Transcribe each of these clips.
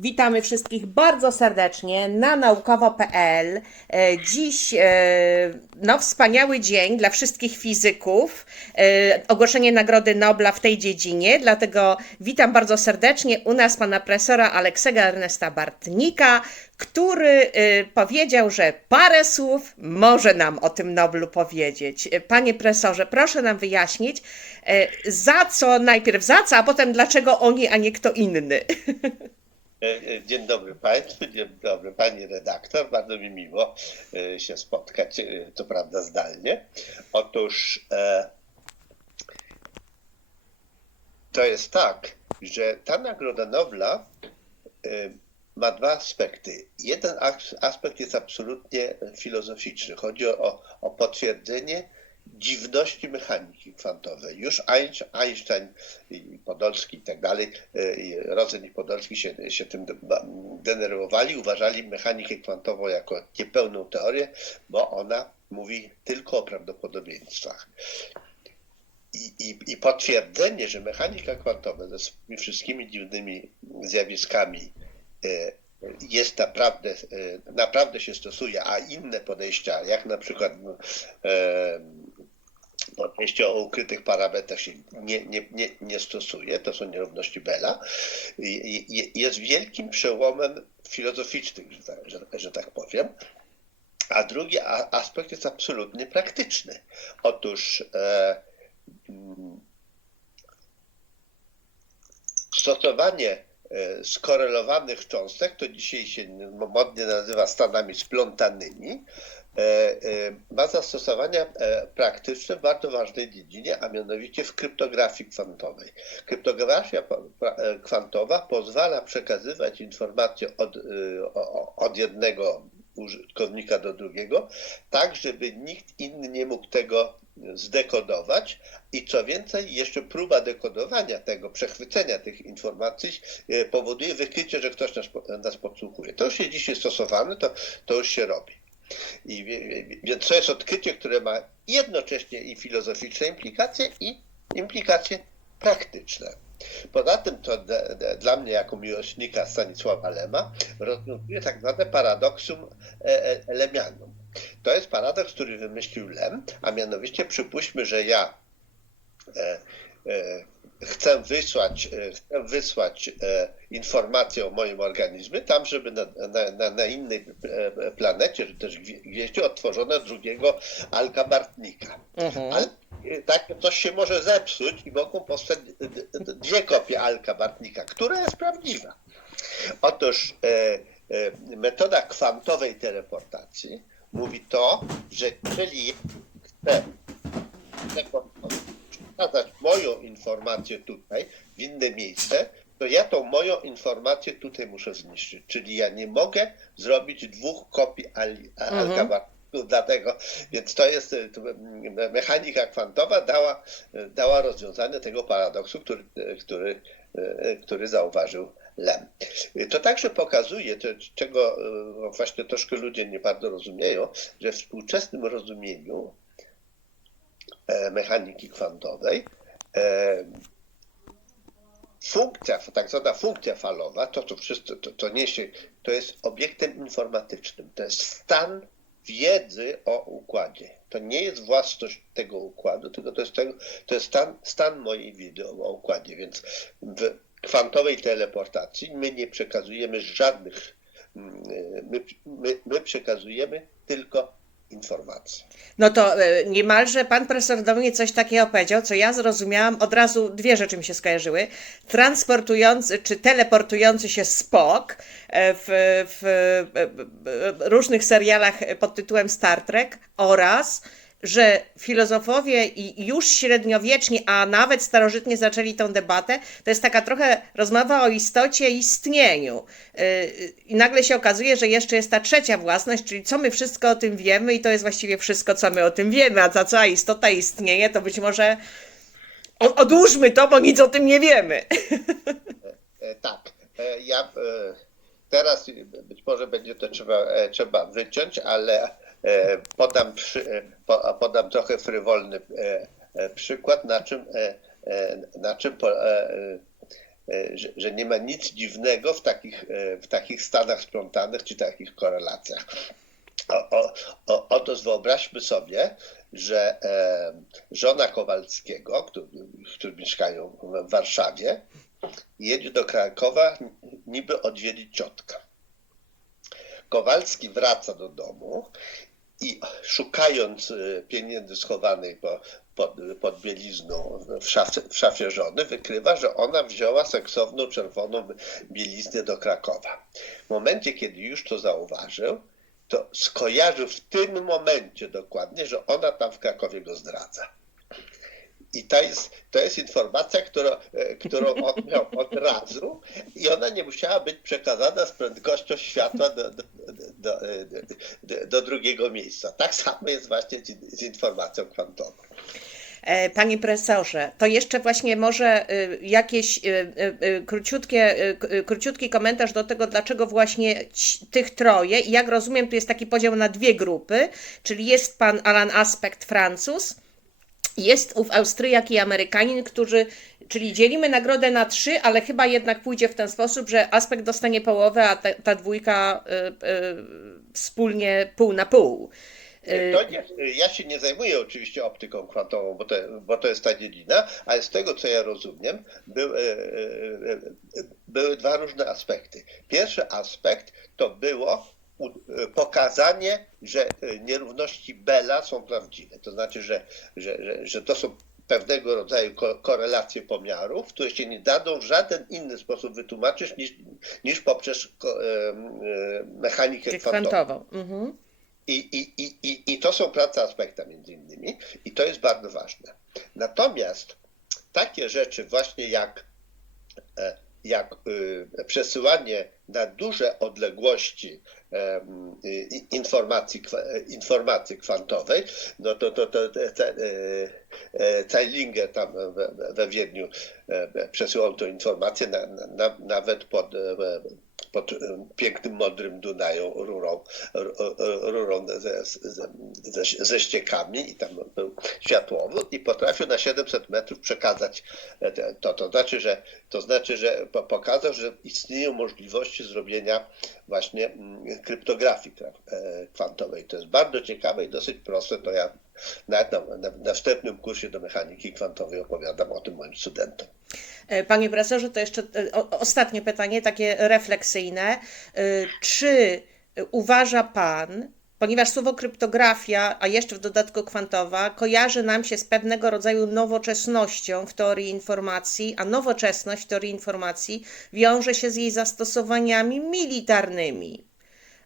Witamy wszystkich bardzo serdecznie na naukowo.pl. E, Dziś e, no, wspaniały dzień dla wszystkich fizyków. E, Ogłoszenie Nagrody Nobla w tej dziedzinie, dlatego witam bardzo serdecznie u nas pana profesora Aleksego Ernesta Bartnika, który powiedział, że parę słów może nam o tym Noblu powiedzieć. Panie profesorze, proszę nam wyjaśnić, za co najpierw za co, a potem dlaczego oni, a nie kto inny. E, e, Dzień dobry Państwu, dzień dobry Pani redaktor. Bardzo mi miło e, się spotkać, to prawda zdalnie. Otóż to jest tak, że ta Nagroda Nobla ma dwa aspekty. Jeden as- aspekt jest absolutnie filozoficzny. Chodzi o, o potwierdzenie dziwności mechaniki kwantowej. Już Einstein, i Podolski i tak dalej, e, Rosen i Podolski się, się tym denerwowali, uważali mechanikę kwantową jako niepełną teorię, bo ona mówi tylko o prawdopodobieństwach. I, i, I potwierdzenie, że mechanika kwantowa ze tymi wszystkimi dziwnymi zjawiskami e, jest naprawdę, e, naprawdę się stosuje, a inne podejścia, jak na przykład no, e, podejście o ukrytych parametrach się nie, nie, nie, nie stosuje, to są nierówności i- jest wielkim przełomem filozoficznym, że tak, że, że tak powiem. A drugi aspekt jest absolutnie praktyczny. Otóż e, mm, stosowanie skorelowanych cząstek, to dzisiaj się modnie nazywa stanami splątanymi, e, e, ma zastosowania e, praktyczne w bardzo ważnej dziedzinie, a mianowicie w kryptografii kwantowej. Kryptografia e, kwantowa pozwala przekazywać informacje od, e, od jednego użytkownika do drugiego, tak żeby nikt inny nie mógł tego zdekodować i co więcej, jeszcze próba dekodowania tego, przechwycenia tych informacji e, powoduje wykrycie, że ktoś nas, nas podsłuchuje. To już jest dzisiaj stosowane, to, to już się robi. I, więc to jest odkrycie, które ma jednocześnie i filozoficzne implikacje, i implikacje praktyczne. Poza tym to dla mnie jako miłośnika Stanisława Lema rozwiązuje tak zwane paradoksum e, e, lemianum. To jest paradoks, który wymyślił Lem, a mianowicie przypuśćmy, że ja e, chcę wysłać, chcę wysłać informację o moim organizmie, tam, żeby na, na, na, innej planecie, czy też gwie- gwieździe otworzono drugiego Alka Bartnika. Ale e, tak coś się może zepsuć i mogą powstać dwie kopie Alka Bartnika, która jest prawdziwa. Otóż e, e, metoda kwantowej teleportacji mówi to, że jeżeli ja chcę przekazać moją informację tutaj, w inne miejsce, to ja tą moją informację tutaj muszę zniszczyć. Czyli ja nie mogę zrobić dwóch kopii Alka Bartników, dlatego, więc to jest to, mm, mechanika kwantowa dała, e, dała rozwiązanie tego paradoksu, który, który, który zauważył Lem. To także pokazuje, to, czego e, właśnie troszkę ludzie nie bardzo rozumieją, że w współczesnym rozumieniu e, mechaniki kwantowej e, funkcja, tak zwana funkcja falowa, to co wszyscy, to, to niesie, to jest obiektem informatycznym. To jest stan wiedzy o układzie. To nie jest własność tego układu, tylko to jest, tego, to jest stan, stan mojej wiedzy o, układzie. Więc w kwantowej teleportacji my nie przekazujemy żadnych, mm, my, my, my przekazujemy tylko informacje. No to e, niemalże pan profesor do mnie coś takiego powiedział, co ja zrozumiałam, od razu dwie rzeczy mi się skojarzyły. Transportujący czy teleportujący się Spock e, w, w różnych serialach pod tytułem Star Trek oraz że filozofowie i już średniowieczni, a nawet starożytnie zaczęli tą debatę, to jest taka trochę rozmowa o istocie i istnieniu. Yy, I nagle się okazuje, że jeszcze jest ta trzecia własność, czyli co my wszystko o tym wiemy i to jest właściwie wszystko, co my o tym wiemy, a ta cała istota istnieje, to być może odłóżmy to, bo nic o tym nie wiemy. E, Tak. E, Ja e, teraz być może będzie to trzeba, e, trzeba wyciąć, ale e, podam, przy, e, po- podam trochę frywolny e, e, przykład, na czym, e, e, na czym e, e, że, nie ma nic dziwnego w takich, e, w takich stanach splątanych czy takich korelacjach. O, o, otóż wyobraźmy sobie, że e, żona Kowalskiego, który, którzy mieszkają w Warszawie, jedzie do Krakowa niby odwiedzić ciotka. Kowalski wraca do domu i szukając e, pieniędzy schowanej po, pod, pod bielizną w szafie, w szafie żony, wykrywa, że ona wzięła seksowną czerwoną bieliznę do Krakowa. W momencie, kiedy już to zauważył, to skojarzył w tym momencie dokładnie, że ona tam w Krakowie go zdradza. I to jest, to jest informacja, którą, e, którą on miał od razu i ona nie musiała być przekazana z prędkością światła do, do, do, do, do drugiego miejsca. Tak samo jest właśnie z, informacją kwantową. E, Panie profesorze, to jeszcze właśnie może y, jakieś króciutkie, króciutki komentarz do tego, dlaczego właśnie tych troje, i jak rozumiem, tu jest taki podział na dwie grupy, czyli jest pan Alan Aspect, Francuz, jest ów Austriak i Amerykanin, którzy, czyli dzielimy nagrodę na trzy, ale chyba jednak pójdzie w ten sposób, że Aspekt dostanie połowę, a ta, ta dwójka y, y, wspólnie pół na pół. Y, To nie, ja się nie zajmuję oczywiście optyką kwantową, bo to, bo to jest ta dziedzina, ale z tego co ja rozumiem, był, e, e, były dwa różne aspekty. Pierwszy aspekt to było pokazanie, że nierówności Bella są prawdziwe. To znaczy, że, że, że, że to są pewnego rodzaju ko- korelacje pomiarów, które się nie dadzą w żaden inny sposób wytłumaczyć niż, niż poprzez mechanikę kwantową. Mhm. I, i, i, i, I to są prace aspekta między innymi i to jest bardzo ważne. Natomiast takie rzeczy właśnie jak, e, jak y, przesyłanie na duże odległości i- informacji, informacji kwantowej, no to, to, to te, e, Zeilinger tam we, Wiedniu e, przesyłał tę informację na, na, nawet pod, e, pod e, pięknym, modrym Dunają rurą, ru- rurą ze, ze, ze, ściekami i tam był światłowód i potrafił na 700 metrów przekazać e, to. To znaczy, że, to znaczy, że po- pokazał, że istnieją możliwości zrobienia właśnie mm, kryptografii e, kwantowej. To jest bardzo ciekawe i dosyć proste. To ja nawet na, na, na wstępnym kursie do mechaniki kwantowej opowiadam o tym moim studentom. E, Panie profesorze, to jeszcze e, ostatnie pytanie, takie refleksyjne. E, Czy uważa Pan, ponieważ słowo kryptografia, a jeszcze w dodatku kwantowa, kojarzy nam się z pewnego rodzaju nowoczesnością w teorii informacji, a nowoczesność w teorii informacji wiąże się z jej zastosowaniami militarnymi?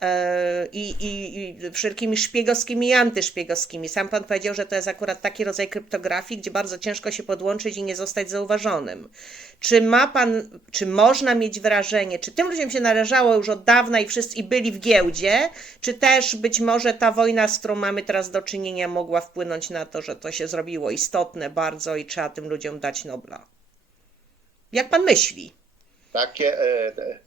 E, i, i, wszelkimi szpiegowskimi i antyszpiegowskimi. Sam pan powiedział, że to jest akurat taki rodzaj kryptografii, gdzie bardzo ciężko się podłączyć i nie zostać zauważonym. Czy ma pan, czy można mieć wrażenie, czy tym ludziom się należało już od dawna i wszyscy i byli w giełdzie, czy też być może ta wojna, z którą mamy teraz do czynienia, mogła wpłynąć na to, że to się zrobiło istotne bardzo i trzeba tym ludziom dać Nobla? Jak pan myśli? Takie, e,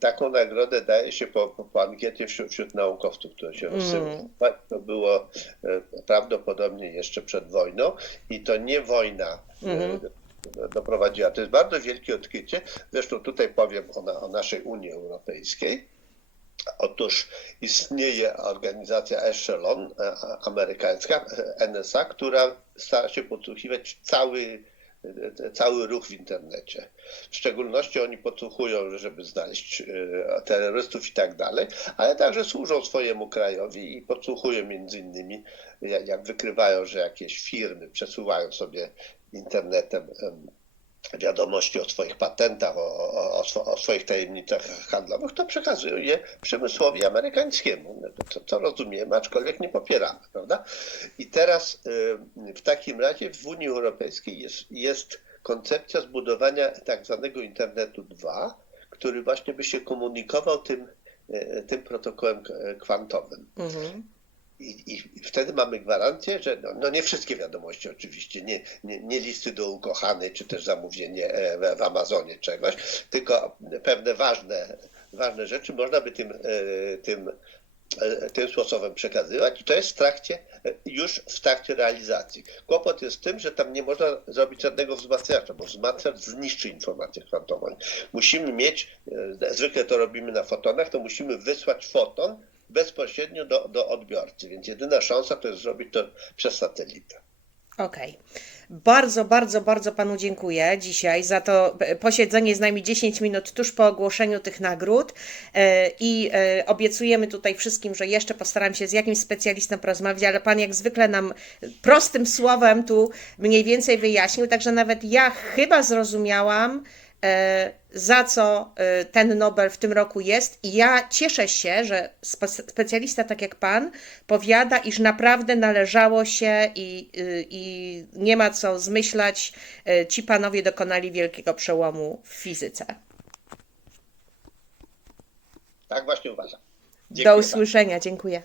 taką nagrodę daje się po, po, ankiecie wśród, wśród naukowców, które się rozsyły. To było e, prawdopodobnie jeszcze przed wojną i to nie wojna e, doprowadziła. To jest bardzo wielkie odkrycie. Zresztą tutaj powiem o, na, o naszej Unii Europejskiej. Otóż istnieje organizacja Echelon e, amerykańska, e, NSA, która stara się podsłuchiwać cały, e, cały ruch w internecie. W szczególności oni podsłuchują, żeby znaleźć e, terrorystów i tak dalej, ale także służą swojemu krajowi i podsłuchują między innymi, jak, wykrywają, że jakieś firmy przesuwają sobie internetem em, wiadomości o swoich patentach, o, o, o, swo- o swoich tajemnicach handlowych, to przekazują je przemysłowi amerykańskiemu. No to, to, rozumiemy, aczkolwiek nie popieramy, prawda? I teraz y, w takim razie w Unii Europejskiej jest, jest koncepcja zbudowania tak zwanego internetu 2, który właśnie by się komunikował tym, y, tym protokołem kwantowym. Mhm. I, I wtedy mamy gwarancję, że no, no nie wszystkie wiadomości oczywiście, nie, nie, nie listy do ukochanej, czy też zamówienie e, w, w Amazonie czegoś, tylko pewne ważne, ważne rzeczy można by tym, e, tym e, tym sposobem przekazywać i to jest w trakcie, już w trakcie realizacji. Kłopot jest w tym, że tam nie można zrobić żadnego wzmacniacza, bo wzmacniacz zniszczy informację kwantową. Musimy mieć, zwykle to robimy na fotonach, to musimy wysłać foton bezpośrednio do, do odbiorcy, więc jedyna szansa to jest zrobić to przez satelitę. Okej. Bardzo, bardzo, bardzo Panu dziękuję dzisiaj za to posiedzenie z nami 10 minut tuż po ogłoszeniu tych nagród E, i e, obiecujemy tutaj wszystkim, że jeszcze postaram się z jakimś specjalistą porozmawiać, ale Pan jak zwykle nam prostym słowem tu mniej więcej wyjaśnił, także nawet ja chyba zrozumiałam, za co e, ten Nobel w tym roku jest i ja cieszę się, że spe- specjalista tak jak Pan powiada, iż naprawdę należało się i, y, i nie ma co zmyślać, e, ci panowie dokonali wielkiego przełomu w fizyce. Tak właśnie uważam. Do Dziękuję bardzo. usłyszenia, dziękuję.